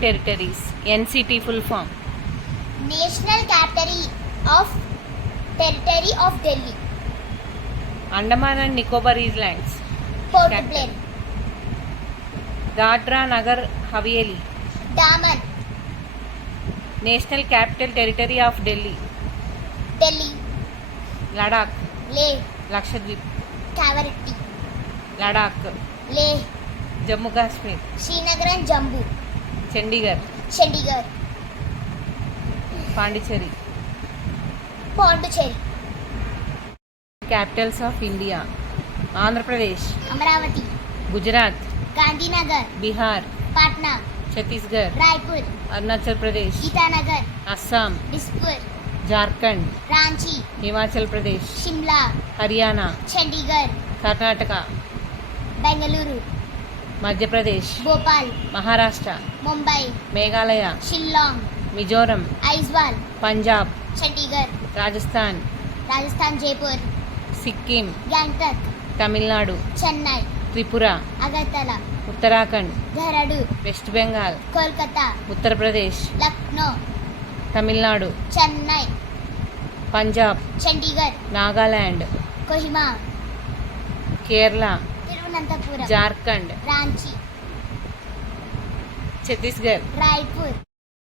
Territories. NCT full form. National Capital of Territory of Delhi. Andaman and Nicobar Islands. Port Capital. Blair. Dadra Nagar Haveli. Daman. National Capital Territory of Delhi. Delhi. Ladakh. Leh. Lakshadweep. Kavaratti. Ladakh. Leh. Jammu Kashmir. Srinagar and Jammu. Chandigarh. Chandigarh. Pondicherry. Pondicherry. Capitals of India. Andhra Pradesh. Amravati. Gujarat. Gandhinagar. Bihar. Patna. Chhattisgarh. Raipur. Arunachal Pradesh. Itanagar. Assam. Dispur. Jharkhand. Ranchi. Himachal Pradesh. Shimla. Haryana. Chandigarh. Karnataka. Bengaluru. Madhya Pradesh. Bhopal. Maharashtra. Mumbai. Meghalaya. Shillong. Mizoram. Aizawl. Punjab. Chandigarh. Rajasthan. Rajasthan. Jaipur. Sikkim. Gangtok. Tamil Nadu. Chennai. Tripura. Agartala. Uttarakhand. Dehradun. West Bengal. Kolkata. Uttar Pradesh. Lucknow. Tamil Nadu. Chennai. Punjab. Chandigarh. Nagaland. Kohima. Kerala. Thiruvananthapuram. Jharkhand. Ranchi. Chhattisgarh. Raipur.